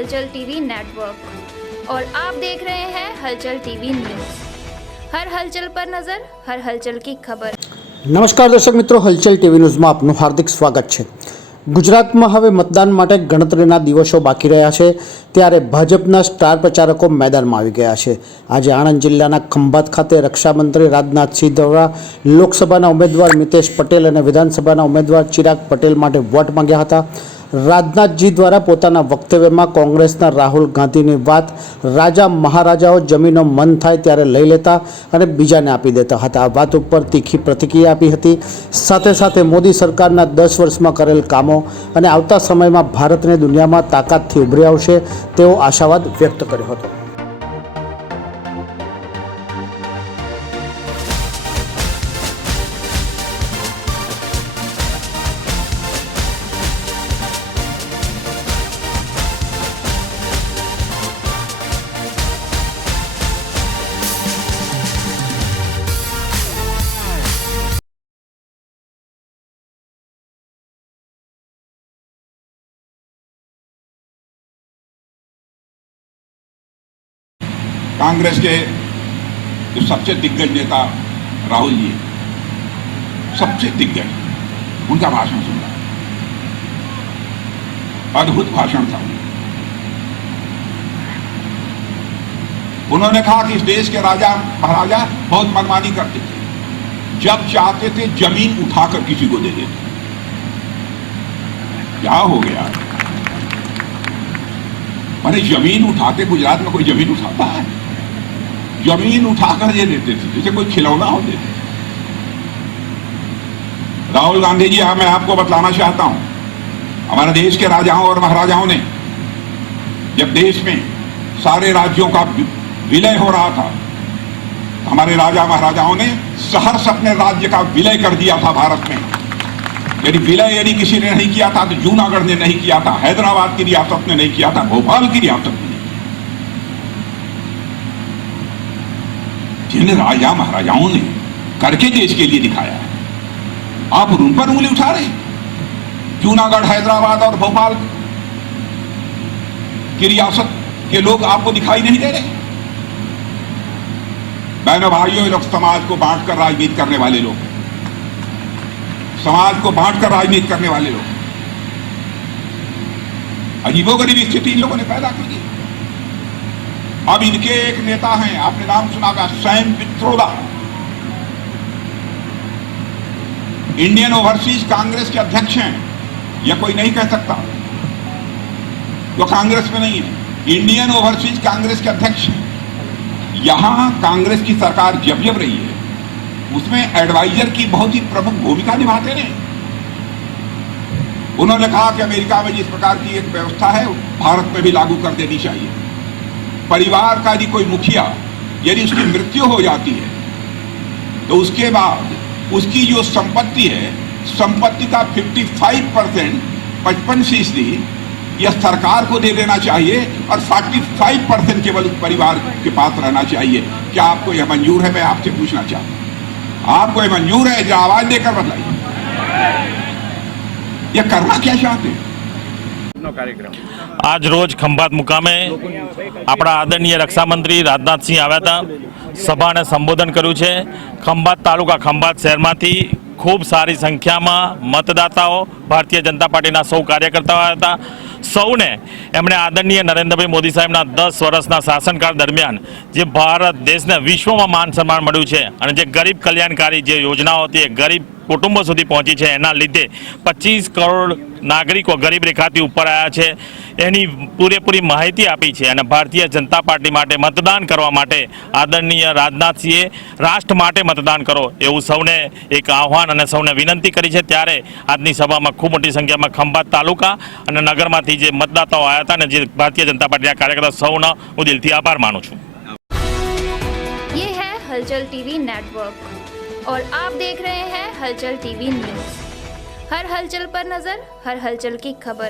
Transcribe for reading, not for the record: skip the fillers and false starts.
हलचल TV network और आप देख रहे हैं हलचल टीवी न्यूज़। हर हलचल पर नजर, हर हलचल की खबर। नमस्कार दर्शक मित्रों, हलचल टीवी न्यूज़ में आपનું हार्दिक સ્વાગત છે। ગુજરાતમાં હવે મતદાન માટે ગણતરીના દિવસો બાકી રહ્યા છે, ત્યારે ભાજપના સ્ટાર પ્રચારકો મેદાનમાં આવી ગયા છે। આજે આણંદ જિલ્લાના ખંભાત ખાતે રક્ષામંત્રી રાજનાથસિંહ દ્વારા લોકસભાના ઉમેદવાર મિતેશ પટેલ અને વિધાનસભાના ઉમેદવાર ચિરાગ પટેલ માટે વોટ માંગ્યા હતા। રાજનાથજી દ્વારા પોતાના વક્તવ્યમાં કોંગ્રેસના રાહુલ ગાંધીની વાત રાજા મહારાજાઓ જમીનો મન થાય ત્યારે લઈ લેતા અને બીજાને આપી દેતા હતા, આ વાત ઉપર તીખી પ્રતિક્રિયા આપી હતી। સાથે સાથે મોદી સરકારના 10 વર્ષમાં કરેલ કામો અને આવતા સમયમાં ભારતને દુનિયામાં તાકાતથી ઉભરી આવશે તેવો આશાવાદ વ્યક્ત કર્યો હતો। कांग्रेस के जो सबसे दिग्गज नेता राहुल जी, सबसे दिग्गज, उनका भाषण सुन रहा, अद्भुत भाषण था। उन्होंने कहा कि इस देश के राजा महाराजा बहुत मनमानी करते थे, जब चाहते थे जमीन उठाकर किसी को दे देते। क्या हो गया? मैंने जमीन उठाते, गुजरात में कोई जमीन उठाता है? जमीन उठाकर ये देते थे जैसे कोई खिलौना हो देते। राहुल गांधी जी, मैं आपको बतलाना चाहता हूं, हमारे देश के राजाओं और महाराजाओं ने जब देश में सारे राज्यों का विलय हो रहा था, हमारे राजा महाराजाओं ने सहर्ष अपने राज्य का विलय कर दिया था भारत में। यदि विलय यदि किसी ने नहीं किया था तो जूनागढ़ ने नहीं किया था, हैदराबाद की रियासत ने नहीं किया था, भोपाल की रियासत ने। जिन राजा महाराजाओं ने करके देश के लिए दिखाया है, आप उन पर उंगली उठा रहे। जूनागढ़, हैदराबाद और भोपाल की रियासत के लोग आपको दिखाई नहीं दे रहे। बहनों भाइयों, लोग समाज को बांटकर राजनीति करने वाले लोग, समाज को बांटकर राजनीति करने वाले लोग, अजीबोगरीब स्थिति इन लोगों ने पैदा कर दी। अब इनके एक नेता हैं, आपने नाम सुना होगा, Sam Pitroda, Indian overseas Congress के अध्यक्ष हैं। यह कोई नहीं कह सकता वो कांग्रेस में नहीं है, इंडियन ओवरसीज कांग्रेस के अध्यक्ष हैं। यहां कांग्रेस की सरकार जब जब रही है, उसमें एडवाइजर की बहुत ही प्रमुख भूमिका निभाते रहे। उन्होंने कहा कि अमेरिका में जिस प्रकार की एक व्यवस्था है, भारत में भी लागू कर देनी चाहिए। परिवार का यदि कोई मुखिया, यदि उसकी मृत्यु हो जाती है तो उसके बाद उसकी जो संपत्ति है, संपत्ति का 55%, 55% यह सरकार को दे देना चाहिए और 45% केवल उस परिवार के पास रहना चाहिए। क्या आपको यह मंजूर है? मैं आपसे पूछना चाहता हूं, आपको यह मंजूर है? जो आवाज देकर बताइए, यह करना क्या चाहते हैं? आज रोज खंभात मुकामे अपना आदरणीय रक्षामंत्री राजनाथसिंह आव्या था, सभा ने संबोधन कर्યું છે। खंभात तालुका खंभात शहर में खूब सारी संख्या में मतदाताओं, भारतीय जनता पार्टी सौ कार्यकर्ताओं आया था। सौने एमणे आदरणीय नरेन्द्रभाई मोदी साहेबना 10 वर्षना शासनकाल दरमियान जे भारत देश ने विश्व में मान सम्मान मळ्युं छे अने जे गरीब कल्याणकारी जे योजनाओं हती गरीब कुटुंबों सुधी पहुंची है, एना लीधे 25 करोड़ नागरिकों गरीब रेखाथी उपर आया है। एनी पूरेपूरी माहिती आपी है और भारतीय जनता पार्टी माटे मतदान करवा माटे आदरणीय राजनाथसिंहे राष्ट्र माटे मतदान करो एवं सौने एक आह्वान और सौने विनंती करी है। त्यारे आजनी सभा में खूब मोटी संख्या में खंभात तालुका और नगर में जे मतदाताओं आया था, जे भारतीय जनता पार्टी कार्यकर्ता सौनो हूँ दिलथी आभार मानु छूं। ये है हलचल टीवी नेटवर्क और आप देख रहे हैं हलचल टीवी न्यूज़। हर हलचल पर नजर, हर हलचल की खबर।